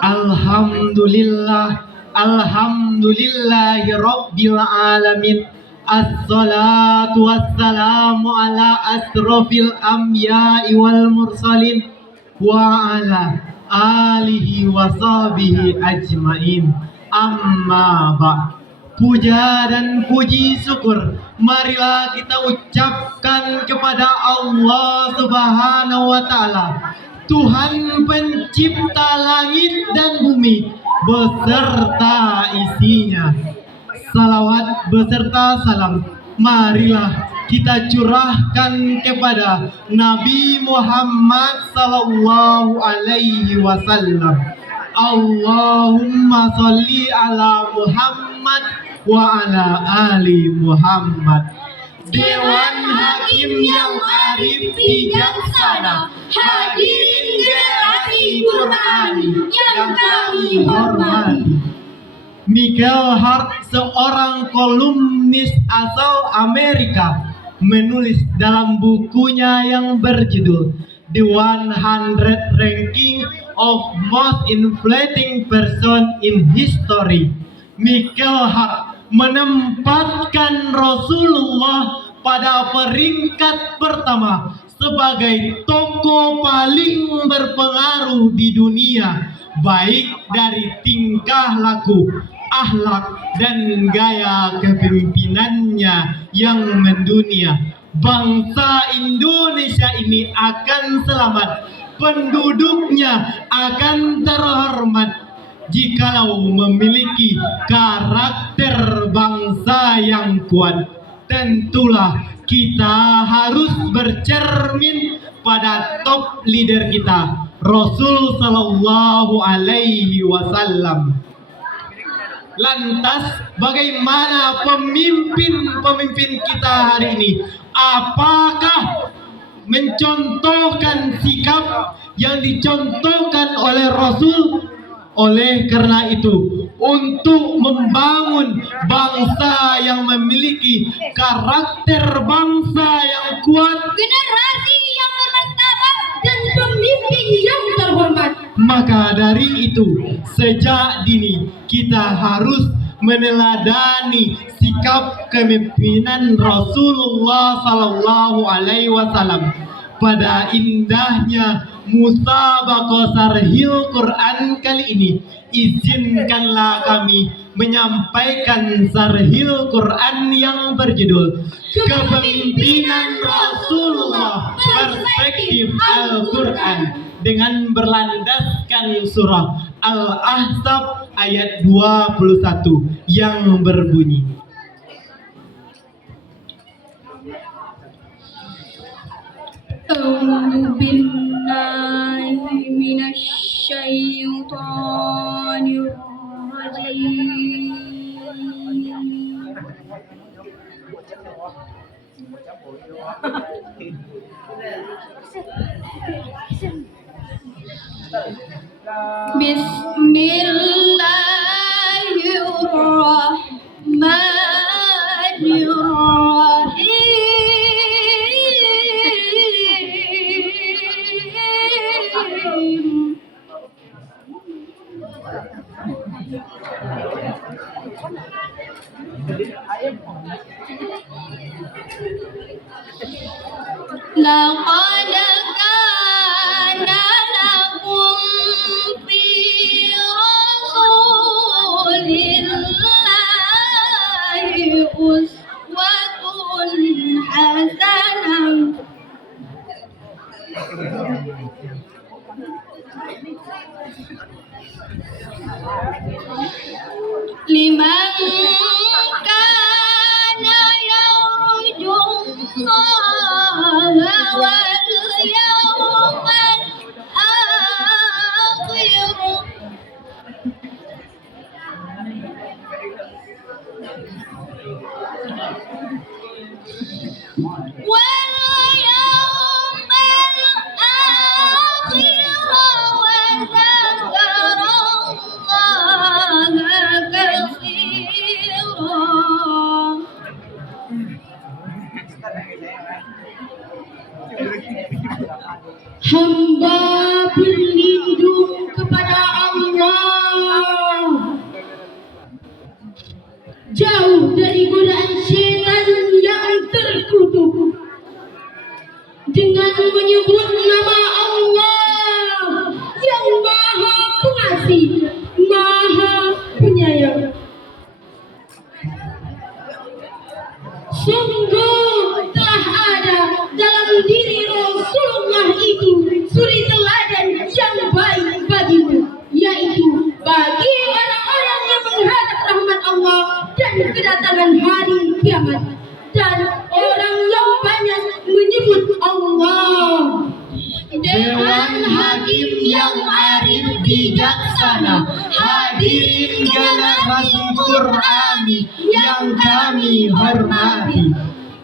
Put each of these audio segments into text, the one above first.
Alhamdulillah, alhamdulillahi rabbil alamin. Assalatu wassalamu ala asrofil anbiya'i wal mursalin wa ala alihi wa sahbihi ajmain. Amma ba'd. Puja dan puji syukur marilah kita ucapkan kepada Allah Subhanahu wa taala, Tuhan pencipta langit dan bumi beserta isinya. Salawat beserta salam marilah kita curahkan kepada Nabi Muhammad sallallahu alaihi wasallam. Allahumma sholli ala Muhammad wa ala ali Muhammad. Dewan Hakim yang arif bijaksana, hadirin generasi Qur'ani yang kami hormati. Michael Hart, seorang kolumnis asal Amerika, menulis dalam bukunya yang berjudul The 100 Ranking of Most Inflating Person in History. Michael Hart menempatkan Rasulullah pada peringkat pertama sebagai tokoh paling berpengaruh di dunia, baik dari tingkah laku, akhlak, dan gaya kepemimpinannya yang mendunia. Bangsa Indonesia ini akan selamat, penduduknya akan terhormat jikalau memiliki karakter bangsa yang kuat. Tentulah kita harus bercermin pada top leader kita, Rasul sallallahu alaihi wasallam. Lantas bagaimana pemimpin kita hari ini? Apakah mencontohkan sikap yang dicontohkan oleh Rasul? Oleh karena itu, untuk membangun bangsa yang memiliki karakter bangsa yang kuat, generasi yang bermartabat, dan pemimpin yang terhormat, maka dari itu sejak dini kita harus meneladani sikap kepemimpinan Rasulullah sallallahu alaihi wasallam. Pada indahnya musabaqah Sarhil Quran kali ini, izinkanlah kami menyampaikan Sarhil Quran yang berjudul Kepemimpinan Rasulullah Perspektif Al-Quran, dengan berlandaskan surah Al-Ahzab ayat 21 yang berbunyi, A'udzu billahi minasy syaithanir rajim. Bismillahirrahmanirrahim. Laqad kana lakum fi rasulillahi uswatun hasanah liman kana yarjullaha wal yawmal akhir. dari godaan setan yang terkutuk dengan menyebut nama Allah yang Maha Pengasih, Maha Penyayang. Sungguh telah ada dalam diri Rasulullah itu suri teladan yang baik bagimu, yaitu bagi orang-orang yang menghadap rahmat Allah dan kedatangan hari kiamat, dan orang yang banyak menyebut Allah. Dewan Hakim yang arif bijaksana, hadirin generasi Qur'ani yang kami hormati.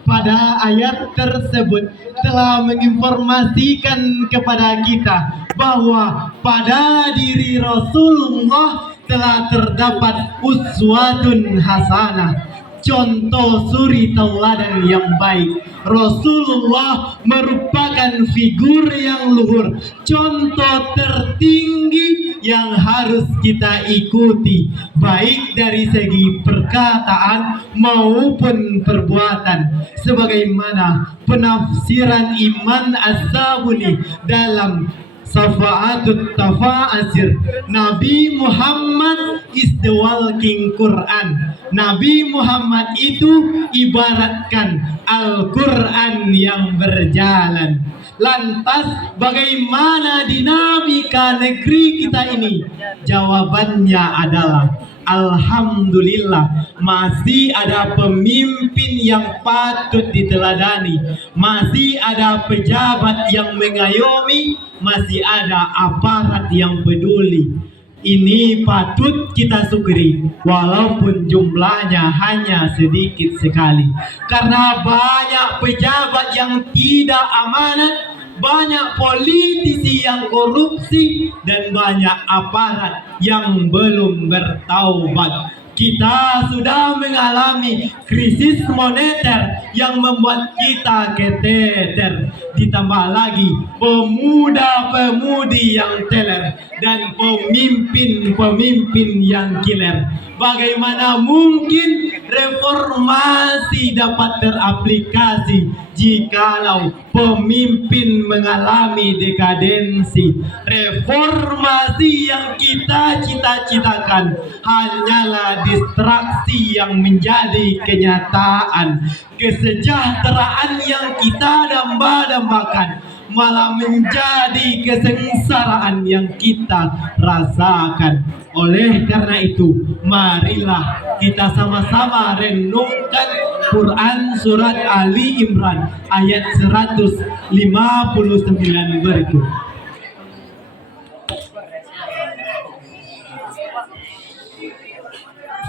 Pada ayat tersebut telah menginformasikan kepada kita bahwa pada diri Rasulullah telah terdapat uswatun hasanah, contoh suri tauladan yang baik. Rasulullah merupakan figur yang luhur, contoh tertinggi yang harus kita ikuti, baik dari segi perkataan maupun perbuatan. Sebagaimana penafsiran Iman Az-Zabuni dalam Safa'atut Tafa'asir, Nabi Muhammad is the walking Quran. Nabi Muhammad itu ibaratkan Al-Quran yang berjalan. Lantas bagaimana dinamika negeri kita ini? Jawabannya adalah alhamdulillah, masih ada pemimpin yang patut diteladani, masih ada pejabat yang mengayomi, masih ada aparat yang peduli. Ini patut kita syukuri, walaupun jumlahnya hanya sedikit sekali. Karena banyak pejabat yang tidak amanat, banyak politisi yang korupsi, dan banyak aparat yang belum bertaubat. Kita sudah mengalami krisis moneter yang membuat kita keteter. Ditambah lagi pemuda-pemudi yang teler dan pemimpin-pemimpin yang killer. Bagaimana mungkin reformasi dapat teraplikasi jikalau pemimpin mengalami dekadensi? Reformasi yang kita cita-citakan hanyalah distraksi yang menjadi kenyataan. Kesejahteraan yang kita damba-dambakan malah menjadi kesengsaraan yang kita rasakan. Oleh karena itu, marilah kita sama-sama renungkan Quran surat Ali Imran ayat 159 berikut.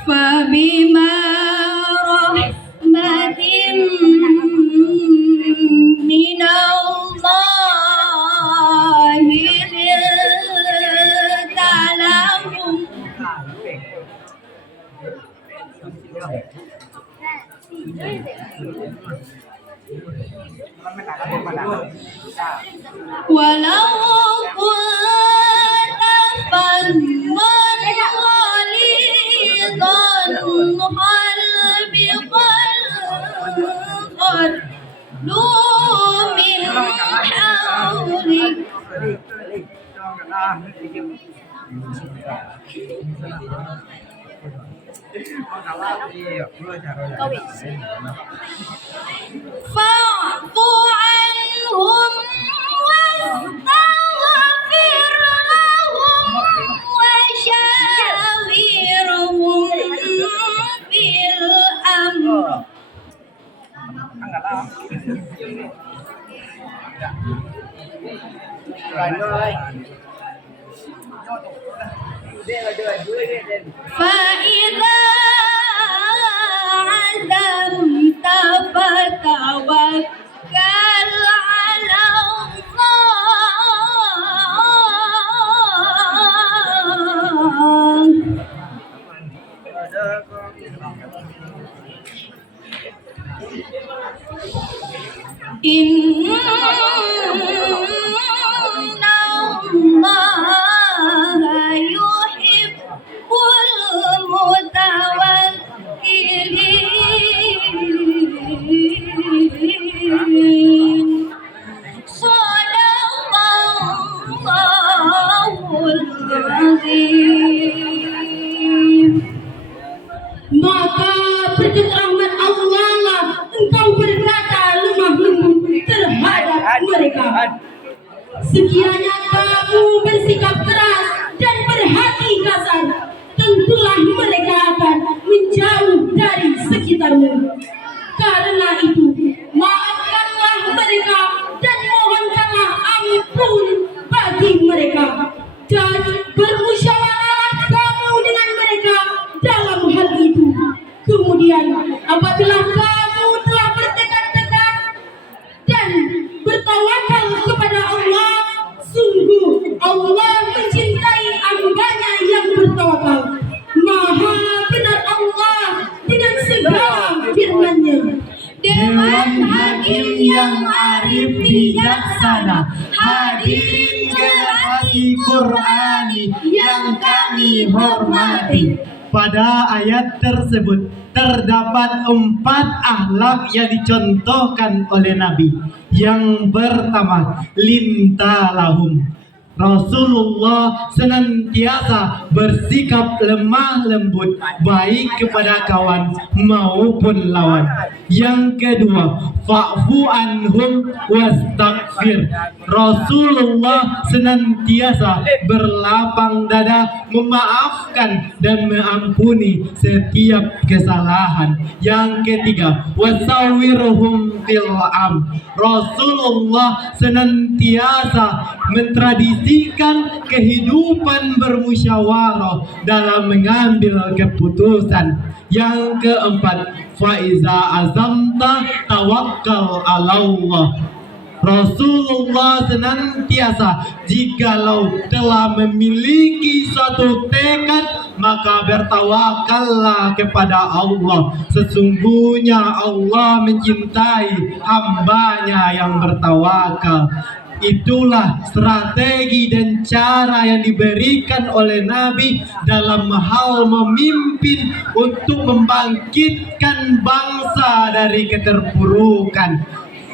Fabima rahmatin minallahi linta lahum walau kunta faddan ghalidhan qalbi qad min hawlik fa'fu anhum wastaghfir lahum wa syawirhum fil amr. Fa'idha azamta fatawakkal 'ala Allah. Inna Allaha yuhibbul mutawakkilin. Azim. Maka berkat rahmat Allah lah engkau berkata lemah lembut terhadap mereka. Sekiranya kamu bersikap keras dan berhati kasar, tentulah mereka akan menjauh dari sekitarmu. Karena itu, maafkanlah mereka dan mohonkanlah ampun bagi mereka. Dan bermusyawarahlah kamu dengan mereka dalam hal itu. Kemudian, apabila kamu telah bertekad-tekad dan bertawakal kepada Allah, sungguh Allah mencintai hamba-Nya yang bertawakal. Maha benar Allah dengan segala firman-Nya. Dewan Hakim yang arif bijaksana, hadirin generasi Qur'ani yang kami hormati. Pada ayat tersebut terdapat 4 akhlak yang dicontohkan oleh Nabi. Yang pertama, lintalahum. Rasulullah senantiasa bersikap lemah lembut baik kepada kawan maupun lawan. Yang kedua, fa'fu anhum wastaghfir. Rasulullah senantiasa berlapang dada memaafkan dan mengampuni setiap kesalahan. Yang ketiga, wasawirhum fil am. Rasulullah senantiasa mentradisikan kehidupan bermusyawarah dalam mengambil keputusan. Yang keempat, faiza azamta tawakkal ala Allah. Rasulullah senantiasa jikalau telah memiliki suatu tekad maka bertawakallah kepada Allah. Sesungguhnya Allah mencintai hamba-Nya yang bertawakal. Itulah strategi dan cara yang diberikan oleh Nabi dalam hal memimpin untuk membangkitkan bangsa dari keterpurukan.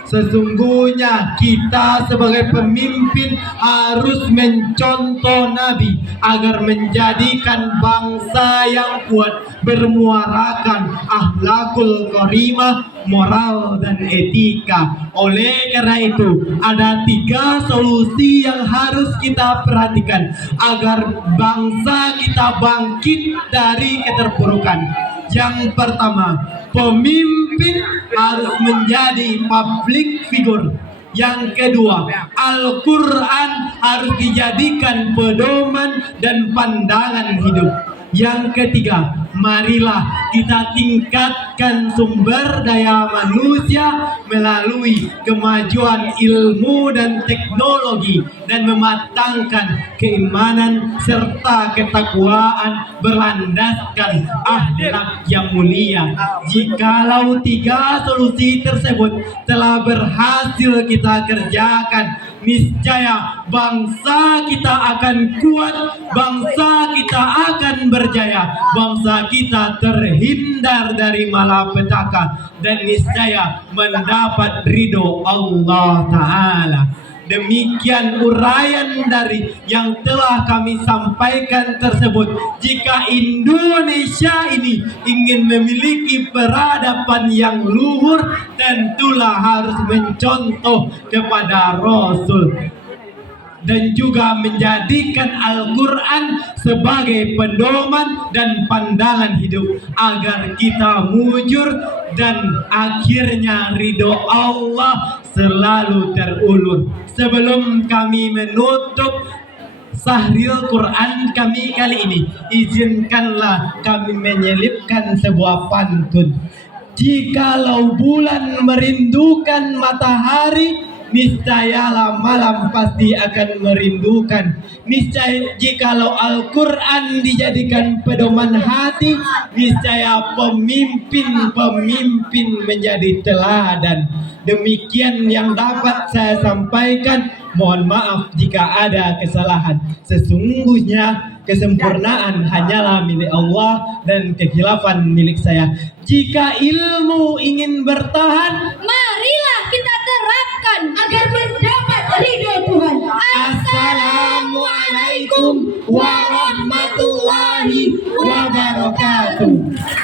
Sesungguhnya kita sebagai pemimpin harus mencontoh Nabi agar menjadikan bangsa yang kuat, bermuarakan akhlakul karimah, moral dan etika. Oleh karena itu, ada 3 solusi yang harus kita perhatikan agar bangsa kita bangkit dari keterpurukan. Yang pertama, pemimpin harus menjadi public figure. Yang kedua, Al-Quran harus dijadikan pedoman dan pandangan hidup. Yang ketiga, marilah kita tingkatkan sumber daya manusia melalui kemajuan ilmu dan teknologi dan mematangkan keimanan serta ketakwaan berlandaskan akhlak yang mulia. Jikalau 3 solusi tersebut telah berhasil kita kerjakan, niscaya bangsa kita akan kuat, bangsa kita akan berjaya, bangsa kita terhindar dari malapetaka dan niscaya mendapat ridho Allah Ta'ala. Demikian uraian dari yang telah kami sampaikan tersebut. Jika Indonesia ini ingin memiliki peradaban yang luhur, tentulah harus mencontoh kepada Rasul dan juga menjadikan Al-Quran sebagai pedoman dan pandangan hidup agar kita mujur dan akhirnya ridho Allah selalu terulur. Sebelum kami menutup Sahril Quran kami kali ini, izinkanlah kami menyelipkan sebuah pantun. Jikalau bulan merindukan matahari, niscayalah malam pasti akan merindukan. Niscaya jikalau Al-Quran dijadikan pedoman hati, niscaya pemimpin-pemimpin menjadi teladan. Demikian yang dapat saya sampaikan. Mohon maaf jika ada kesalahan. Sesungguhnya kesempurnaan hanyalah milik Allah dan kekhilafan milik saya. Jika ilmu ingin bertahan, Marilah kita terapkan agar mendapat ridho Tuhan. Assalamualaikum warahmatullahi wabarakatuh.